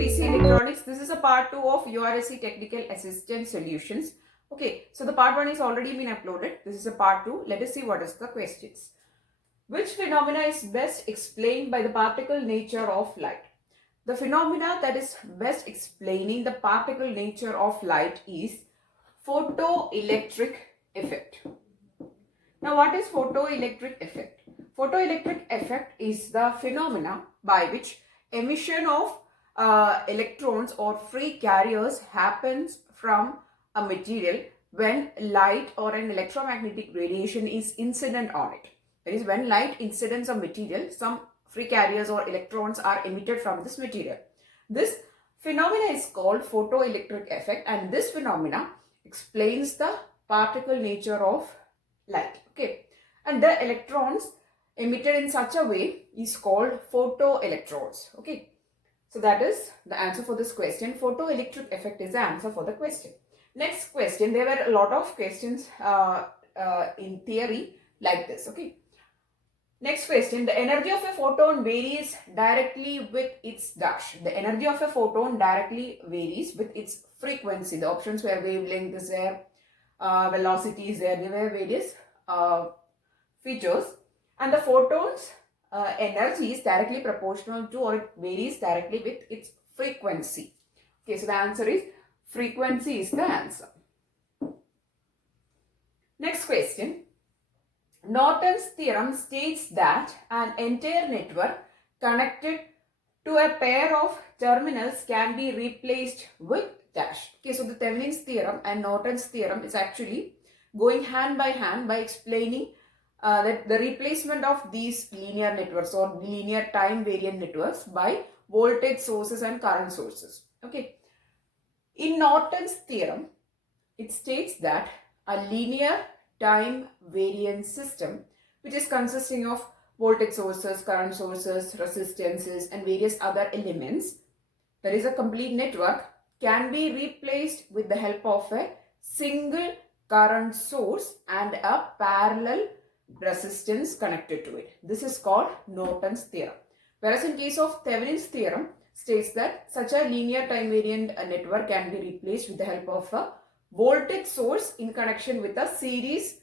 EC Electronics. This is a part 2 of URSC Technical Assistance Solutions. Okay, so the part 1 is already been uploaded. This is a part 2. Let us see what is the questions. Which phenomena is best explained by the particle nature of light? The phenomena that is best explaining the particle nature of light is photoelectric effect. Now, what is photoelectric effect? Photoelectric effect is the phenomena by which emission of electrons or free carriers happens from a material when light or an electromagnetic radiation is incident on it. That is, when light incidents on material, some free carriers or electrons are emitted from this material. This phenomena is called photoelectric effect, and this phenomena explains the particle nature of light. Okay, and the electrons emitted in such a way is called photoelectrons. Okay, so that is the answer for this question. Photoelectric effect is the answer for the question. Next question, there were a lot of questions in theory like this. Okay, next question, the energy of a photon varies directly with its dash. The energy of a photon directly varies with its frequency. The options were wavelength is there, velocity is there, there were various features, and the photon's energy is directly proportional to, or it varies directly with its frequency. Okay, so the answer is frequency is the answer. Next question. Norton's theorem states that an entire network connected to a pair of terminals can be replaced with dash. Okay, so the Thevenin's theorem and Norton's theorem is actually going hand by hand by explaining that the replacement of these linear networks or linear time variant networks by voltage sources and current sources. Okay, in Norton's theorem, it states that a linear time variant system, which is consisting of voltage sources, current sources, resistances, and various other elements, that is a complete network, can be replaced with the help of a single current source and a parallel resistance connected to it. This is called Norton's theorem. Whereas in case of Thevenin's theorem, states that such a linear time variant network can be replaced with the help of a voltage source in connection with a series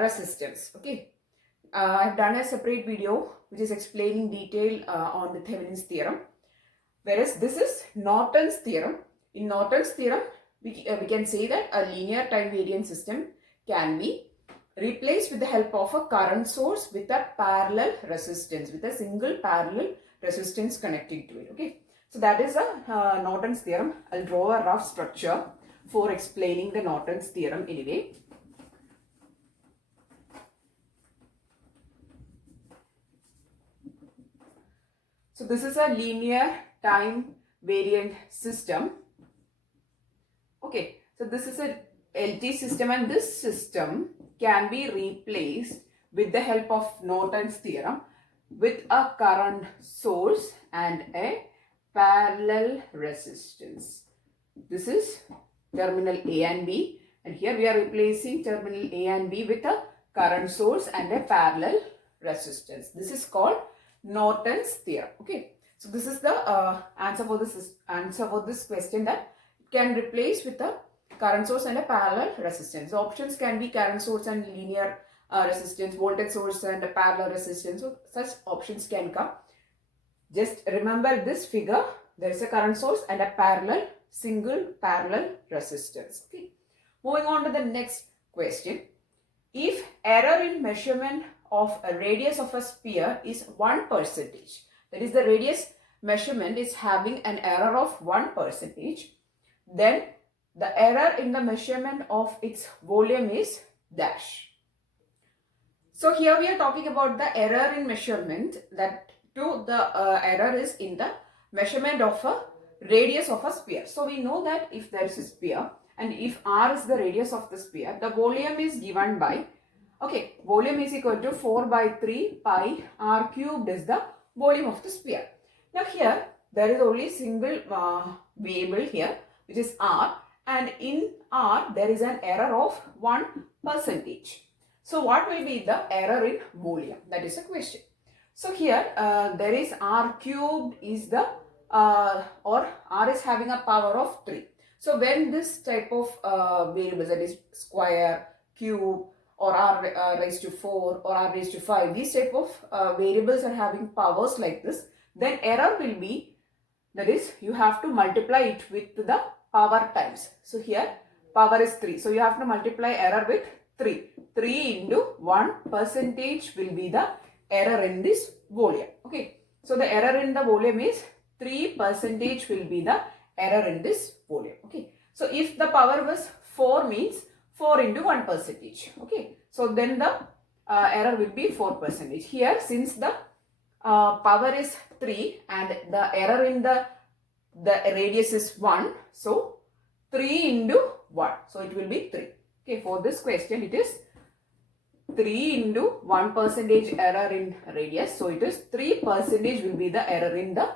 resistance. Okay, I have done a separate video which is explaining detail on the Thevenin's theorem. Whereas this is Norton's theorem. In Norton's theorem, we can say that a linear time variant system can be replaced with the help of a current source with a parallel resistance, with a single parallel resistance connecting to it. Okay, so that is a Norton's theorem. I'll draw a rough structure for explaining the Norton's theorem anyway. So this is a linear time variant system. Okay, so this is a LT system, and this system can be replaced with the help of Norton's theorem with a current source and a parallel resistance. This is terminal A and B, and here we are replacing terminal A and B with a current source and a parallel resistance. This is called Norton's theorem. Okay, so this is the answer for this question, that it can replace with a current source and a parallel resistance. The options can be current source and linear resistance, voltage source and a parallel resistance. So such options can come. Just remember this figure. There is a current source and a single parallel resistance. Okay. Moving on to the next question. If error in measurement of a radius of a sphere is 1%, that is, the radius measurement is having an error of 1%, then the error in the measurement of its volume is dash. So here we are talking about the error in measurement, that the error is in the measurement of a radius of a sphere. So we know that if there is a sphere and if r is the radius of the sphere, the volume is given by, okay, volume is equal to 4 by 3 pi r cubed is the volume of the sphere. Now here there is only single variable here, which is r, and in r there is an error of 1%. So what will be the error in volume? That is a question. So here there is r cubed is the or R is having a power of 3. So when this type of variables, that is square, cube, or R raised to 4 or R raised to 5, these type of variables are having powers like this, then error will be, that is, you have to multiply it with the power times. So here power is 3. So you have to multiply error with 3. 3 into 1% will be the error in this volume. Okay. So the error in the volume is 3% will be the error in this volume. Okay. So if the power was 4 means 4 into 1%. Okay. So then the error will be 4%. Here, since the power is 3 and the error in the radius is 1. So 3 into 1. So it will be 3. Okay. For this question, it is 3 into 1% error in radius. So it is 3% will be the error in the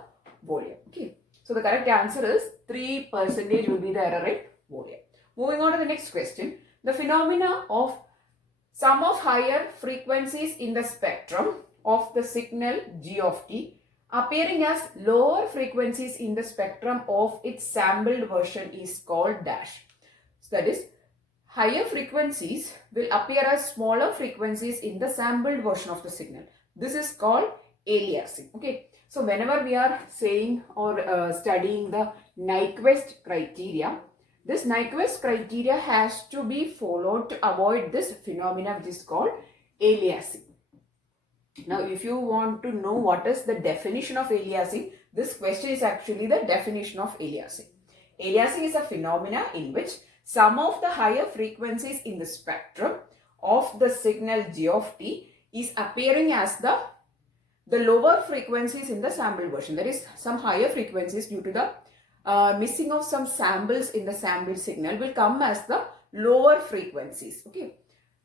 volume. Okay. So the correct answer is 3% will be the error in volume. Moving on to the next question. The phenomena of sum of higher frequencies in the spectrum of the signal G of t appearing as lower frequencies in the spectrum of its sampled version is called dash. So that is, higher frequencies will appear as smaller frequencies in the sampled version of the signal. This is called aliasing. Okay. So whenever we are saying or studying the Nyquist criteria, this Nyquist criteria has to be followed to avoid this phenomena which is called aliasing. Now, if you want to know what is the definition of aliasing, this question is actually the definition of aliasing. Aliasing is a phenomena in which some of the higher frequencies in the spectrum of the signal G of t is appearing as the lower frequencies in the sample version. There is some higher frequencies due to the missing of some samples in the sampled signal will come as the lower frequencies. Okay.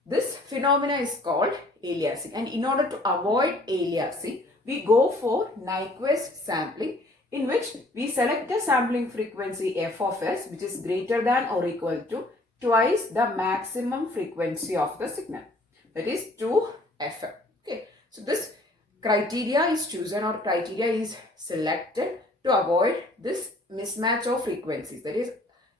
This phenomena is called aliasing, and in order to avoid aliasing, we go for Nyquist sampling, in which we select a sampling frequency f of s which is greater than or equal to twice the maximum frequency of the signal, that is 2fm. Okay. So this criteria is chosen or criteria is selected to avoid this mismatch of frequencies, that is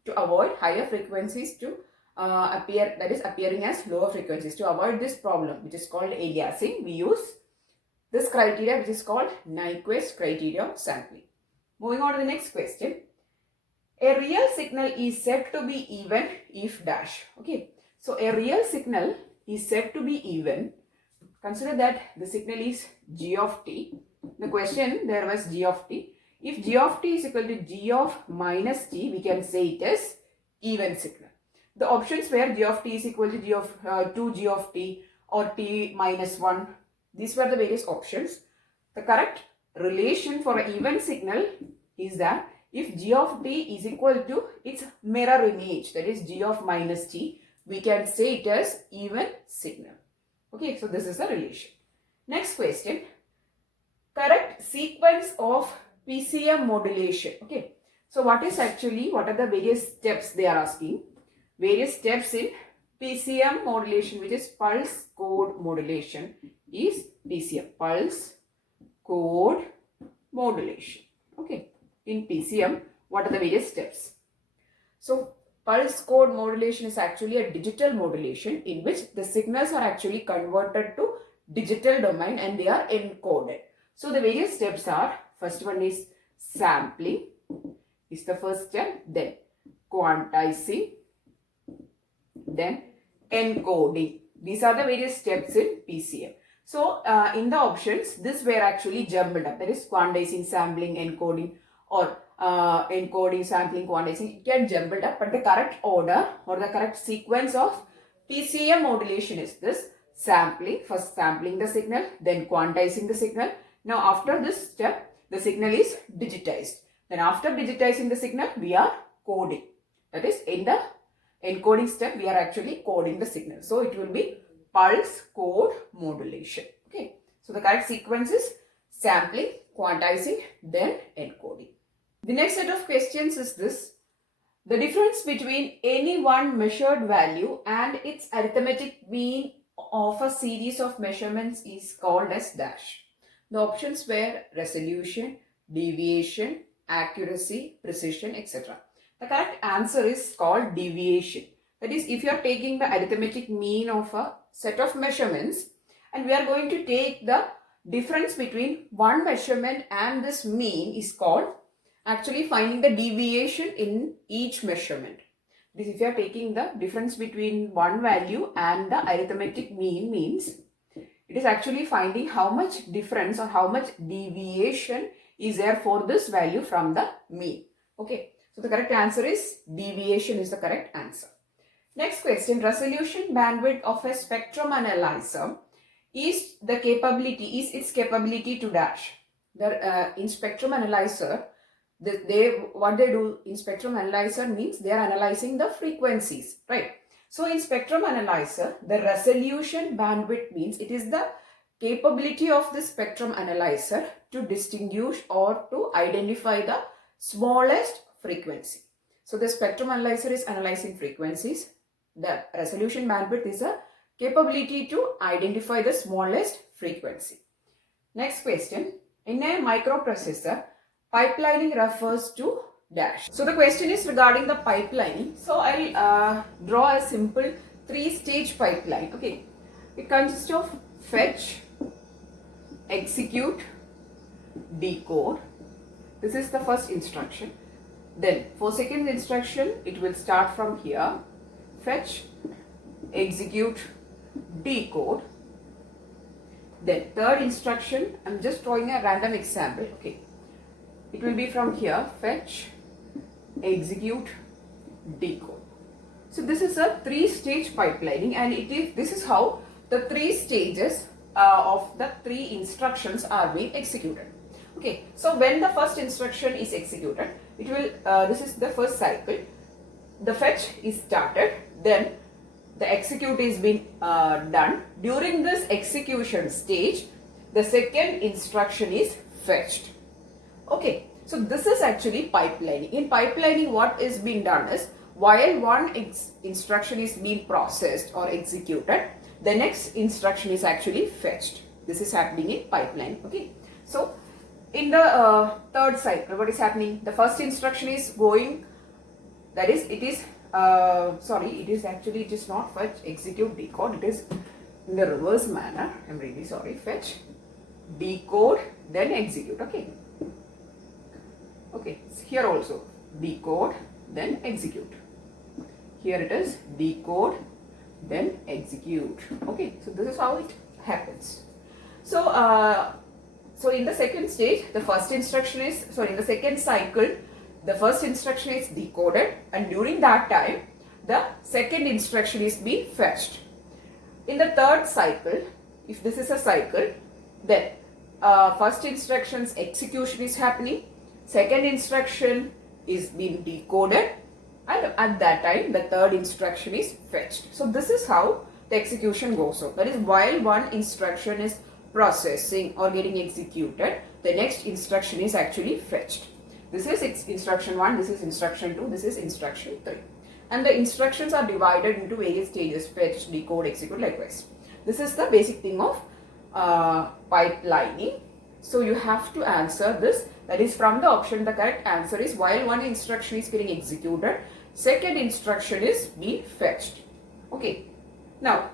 to avoid higher frequencies to appear, that is appearing as lower frequencies. To avoid this problem which is called aliasing, we use this criteria which is called Nyquist criteria of sampling. Moving on to the next question. A real signal is said to be even if dash. Okay. So a real signal is said to be even. Consider that the signal is G of t. The question there was G of t. If G of t is equal to G of minus t, we can say it is even signal. The options were G of t is equal to G of 2G of t or t minus 1. These were the various options. The correct relation for an even signal is that if G of t is equal to its mirror image, that is G of minus t, we can say it as even signal. Okay, so this is the relation. Next question. Correct sequence of PCM modulation. Okay, so what are the various steps they are asking? Various steps in PCM modulation, which is pulse code modulation, is PCM, pulse code modulation. Okay, in PCM, what are the various steps? So pulse code modulation is actually a digital modulation in which the signals are actually converted to digital domain and they are encoded. So the various steps are, first one is sampling is the first step, then quantizing, then encoding. These are the various steps in PCM. So in the options, this were actually jumbled up, that is quantizing, sampling, encoding, or encoding, sampling, quantizing. It can jumbled up, but the correct order or the correct sequence of PCM modulation is this: sampling, first sampling the signal, then quantizing the signal. Now after this step, the signal is digitized. Then after digitizing the signal, we are coding. That is, in the encoding step, we are actually coding the signal. So it will be pulse code modulation. Okay. So the correct sequence is sampling, quantizing, then encoding. The next set of questions is this: the difference between any one measured value and its arithmetic mean of a series of measurements is called as dash. The options were resolution, deviation, accuracy, precision, etc. The correct answer is called deviation. That is, if you are taking the arithmetic mean of a set of measurements and we are going to take the difference between one measurement and this mean is called actually finding the deviation in each measurement. This, if you are taking the difference between one value and the arithmetic mean, means it is actually finding how much difference or how much deviation is there for this value from the mean. Okay, so the correct answer is deviation is the correct answer. Next question, resolution bandwidth of a spectrum analyzer is its capability to dash. In spectrum analyzer, what they do in spectrum analyzer means they are analyzing the frequencies, right? So in spectrum analyzer, the resolution bandwidth means it is the capability of the spectrum analyzer to distinguish or to identify the smallest frequency. So the spectrum analyzer is analyzing frequencies. The resolution bandwidth is a capability to identify the smallest frequency. Next question, in a microprocessor, pipelining refers to dash. So the question is regarding the pipelining. So I'll draw a simple three-stage pipeline. Okay, it consists of fetch, execute, decode. This is the first instruction. Then for second instruction, it will start from here. Fetch, execute, decode. Then third instruction, I'm just drawing a random example. Okay, it will be from here. Fetch, execute, decode. So this is a three-stage pipelining, and this is how the three stages of the three instructions are being executed. Okay, so when the first instruction is executed, it will this is the first cycle. The fetch is started, then the execute is being done. During this execution stage, the second instruction is fetched. Okay, so this is actually pipelining. In pipelining, what is being done is, while one instruction is being processed or executed, the next instruction is actually fetched. This is happening in pipeline. Okay, so in the third cycle, what is happening? The first instruction is going, that is, it is it is not fetch, execute, decode. It is in the reverse manner. I'm really sorry. Fetch, decode, then execute. Okay. Okay, here also decode, then execute. Here it is decode, then execute. Okay, so this is how it happens. So, so in the second stage, the first instruction is, in the second cycle, the first instruction is decoded, and during that time, the second instruction is being fetched. In the third cycle, if this is a cycle, then first instruction's execution is happening, second instruction is being decoded, and at that time, the third instruction is fetched. So this is how the execution goes on. That is, while one instruction is processing or getting executed, the next instruction is actually fetched. This is instruction 1, this is instruction 2, this is instruction 3. And the instructions are divided into various stages: fetch, decode, execute, likewise. This is the basic thing of pipelining. So you have to answer this. That is, from the option, the correct answer is, while one instruction is getting executed, second instruction is being fetched. Okay. Now,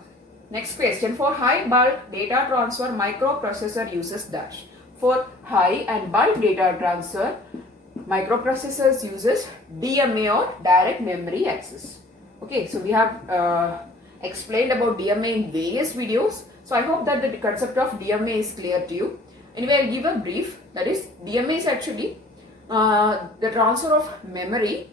next question. For high bulk data transfer, microprocessor uses dash. For high and bulk data transfer, microprocessors uses DMA or direct memory access. Okay, so we have explained about DMA in various videos. So I hope that the concept of DMA is clear to you. Anyway, I'll give a brief. That is, DMA is actually the transfer of memory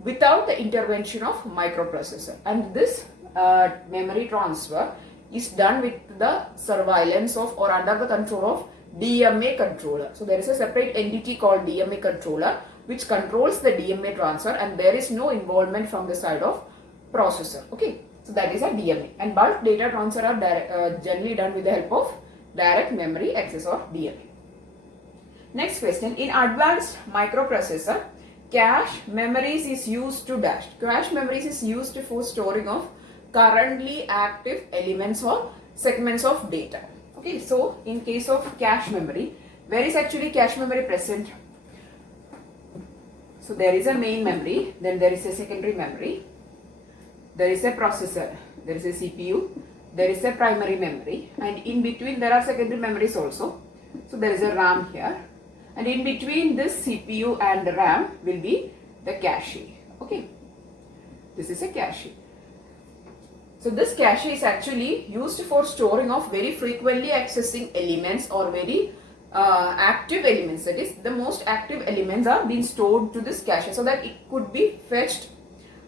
without the intervention of microprocessor. And this memory transfer is done with the surveillance of or under the control of DMA controller. So there is a separate entity called DMA controller which controls the DMA transfer, and there is no involvement from the side of processor. Okay, so that is a DMA. And bulk data transfer are generally done with the help of direct memory access or DMA. Next question. In advanced microprocessor, cache memories is used to dash. Cache memories is used for storing of currently active elements or segments of data. Okay, so in case of cache memory, where is actually cache memory present? So there is a main memory, then there is a secondary memory, there is a processor, there is a CPU, there is a primary memory, and in between there are secondary memories also. So there is a RAM here, and in between this CPU and the RAM will be the cache. Okay, this is a cache. So this cache is actually used for storing of very frequently accessing elements or very active elements. That is, the most active elements are being stored to this cache so that it could be fetched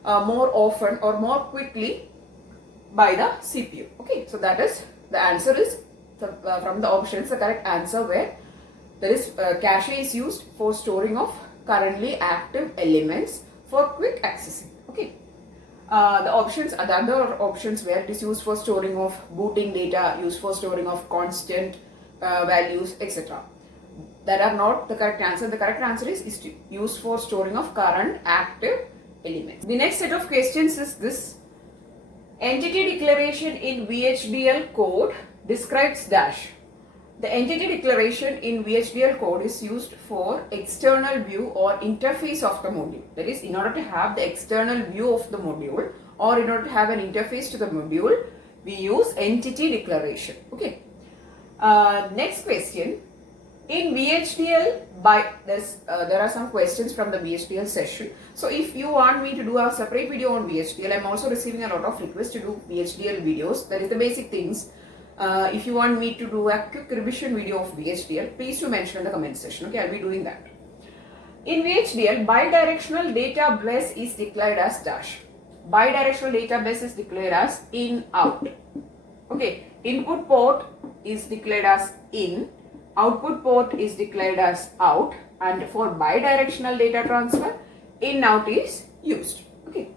more often or more quickly by the CPU. Okay, so that is the answer is from the options the correct answer, where there is cache is used for storing of currently active elements for quick accessing. Okay. The other options where it is used for storing of booting data, used for storing of constant values, etc. That are not the correct answer. The correct answer is used for storing of current active elements. The next set of questions is this. Entity declaration in VHDL code describes dash. The entity declaration in VHDL code is used for external view or interface of the module. That is, in order to have the external view of the module or in order to have an interface to the module, we use entity declaration. Okay. Next question. In VHDL, there are some questions from the VHDL session. So if you want me to do a separate video on VHDL, I'm also receiving a lot of requests to do VHDL videos. That is the basic things. If you want me to do a quick revision video of VHDL, please do mention in the comment section. Okay, I'll be doing that. In VHDL, bidirectional data bus is declared as dash. Bidirectional data bus is declared as in out. Okay, input port is declared as in, output port is declared as out, and for bidirectional data transfer, in out is used. Okay,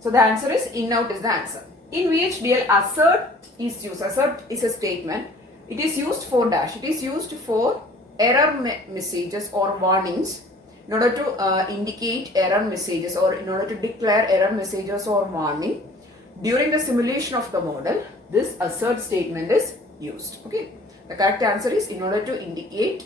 so the answer is in out is the answer. In VHDL, assert is used. Assert is a statement. It is used for dash. It is used for error messages or warnings in order to indicate error messages or in order to declare error messages or warning during the simulation of the model. This assert statement is used. Okay. The correct answer is in order to indicate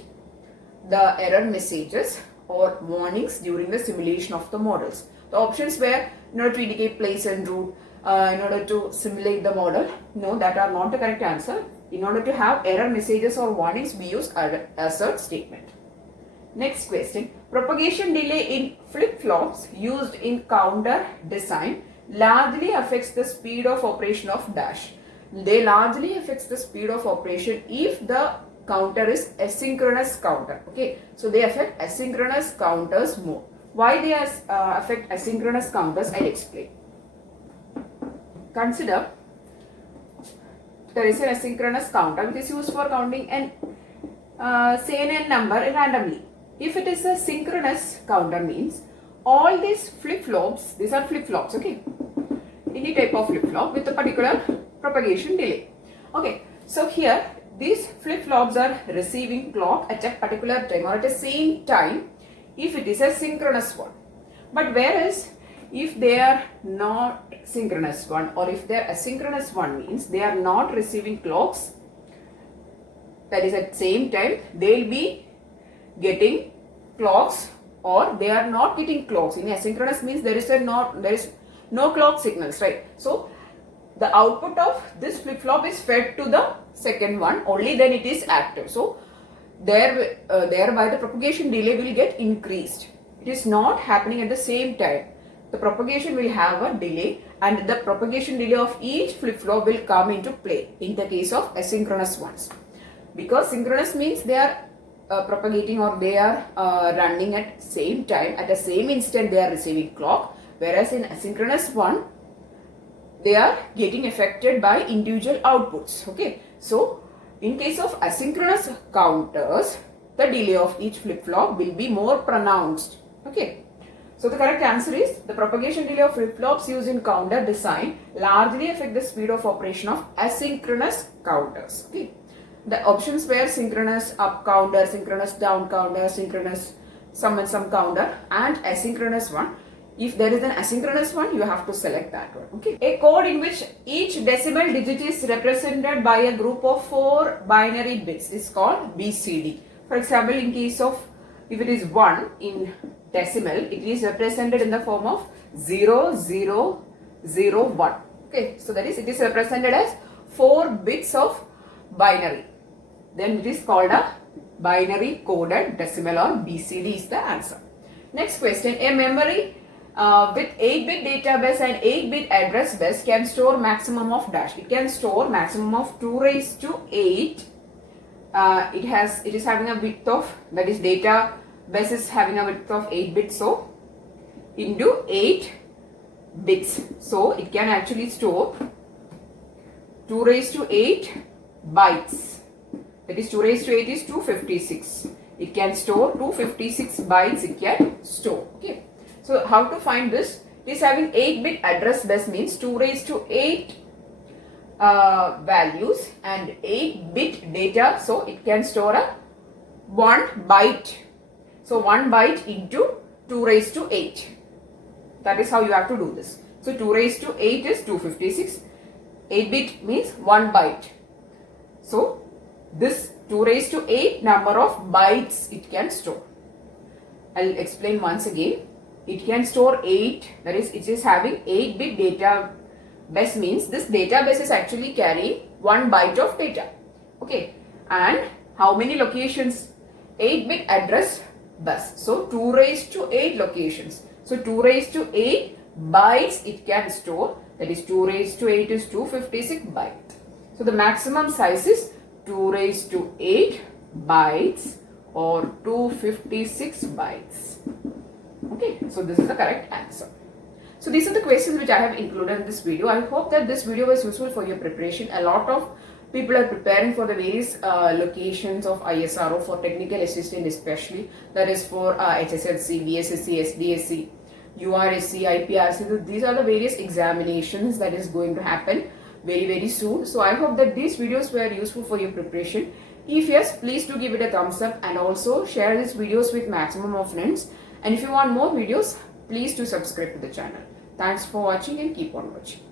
the error messages or warnings during the simulation of the models. The options were in order to indicate place and route, in order to simulate the model. No, that are not the correct answer. In order to have error messages or warnings, we use assert statement. Next question. Propagation delay in flip-flops used in counter design largely affects the speed of operation of dash. They largely affects the speed of operation if the counter is asynchronous counter. Okay, so they affect asynchronous counters more. Why they affect asynchronous counters, I'll explain. Consider there is an asynchronous counter which is used for counting an n number randomly. If it is a synchronous counter, means all these flip-flops, these are flip-flops, okay, any type of flip-flop with a particular propagation delay. Okay, so here these flip-flops are receiving clock at a particular time or at the same time if it is a synchronous one. But whereas if they are not synchronous one or if they are asynchronous one, means they are not receiving clocks, that is at same time, they will be getting clocks or they are not getting clocks. In asynchronous means there is no clock signals, right? So the output of this flip-flop is fed to the second one, only then it is active. So thereby the propagation delay will get increased. It is not happening at the same time. The propagation will have a delay and the propagation delay of each flip-flop will come into play in the case of asynchronous ones. Because synchronous means they are propagating or they are running at same time, at the same instant they are receiving clock, whereas in asynchronous one they are getting affected by individual outputs. Okay, so in case of asynchronous counters, the delay of each flip-flop will be more pronounced. Okay, so the correct answer is the propagation delay of flip-flops used in counter design largely affect the speed of operation of asynchronous counters. Okay, the options were synchronous up counter, synchronous down counter, synchronous some and some counter, and asynchronous one. If there is an asynchronous one, you have to select that one. Okay. A code in which each decimal digit is represented by a group of 4 binary bits is called BCD. For example, in case of if it is 1 in decimal, it is represented in the form of 0001. Okay, so that is, it is represented as 4 bits of binary. Then it is called a binary coded decimal, or BCD is the answer. Next question, a memory with 8-bit database and 8-bit address bus can store maximum of dash. It can store maximum of 2 raised to 8. It is having a width of, that is data bus is having a width of 8 bits, so into 8 bits. So it can actually store 2 raised to 8 bytes. That is 2 raised to 8 is 256. It can store 256 bytes, it can store. Okay. So how to find this? It is having 8-bit address bus, means 2 raised to 8 values and 8-bit data. So it can store a 1 byte. So 1 byte into 2 raised to 8. That is how you have to do this. So 2 raised to 8 is 256. 8-bit means 1 byte. So this 2 raised to 8 number of bytes it can store. I'll explain once again. It can store 8, that is, it is having 8-bit data bus, means this data bus is actually carrying 1 byte of data. Okay, and how many locations? 8-bit address bus. So 2 raised to 8 locations. So 2 raised to 8 bytes it can store, that is 2 raised to 8 is 256 bytes. So the maximum size is 2 raised to 8 bytes or 256 bytes. Okay, so this is the correct answer. So these are the questions which I have included in this video. I hope that this video was useful for your preparation. A lot of people are preparing for the various locations of ISRO for technical assistant, especially that is for HSLC, BSSC, SDSC, URSC, IPRC. So these are the various examinations that is going to happen very soon. So I hope that these videos were useful for your preparation. If yes, please do give it a thumbs up and also share these videos with maximum of friends. And if you want more videos, please do subscribe to the channel. Thanks for watching and keep on watching.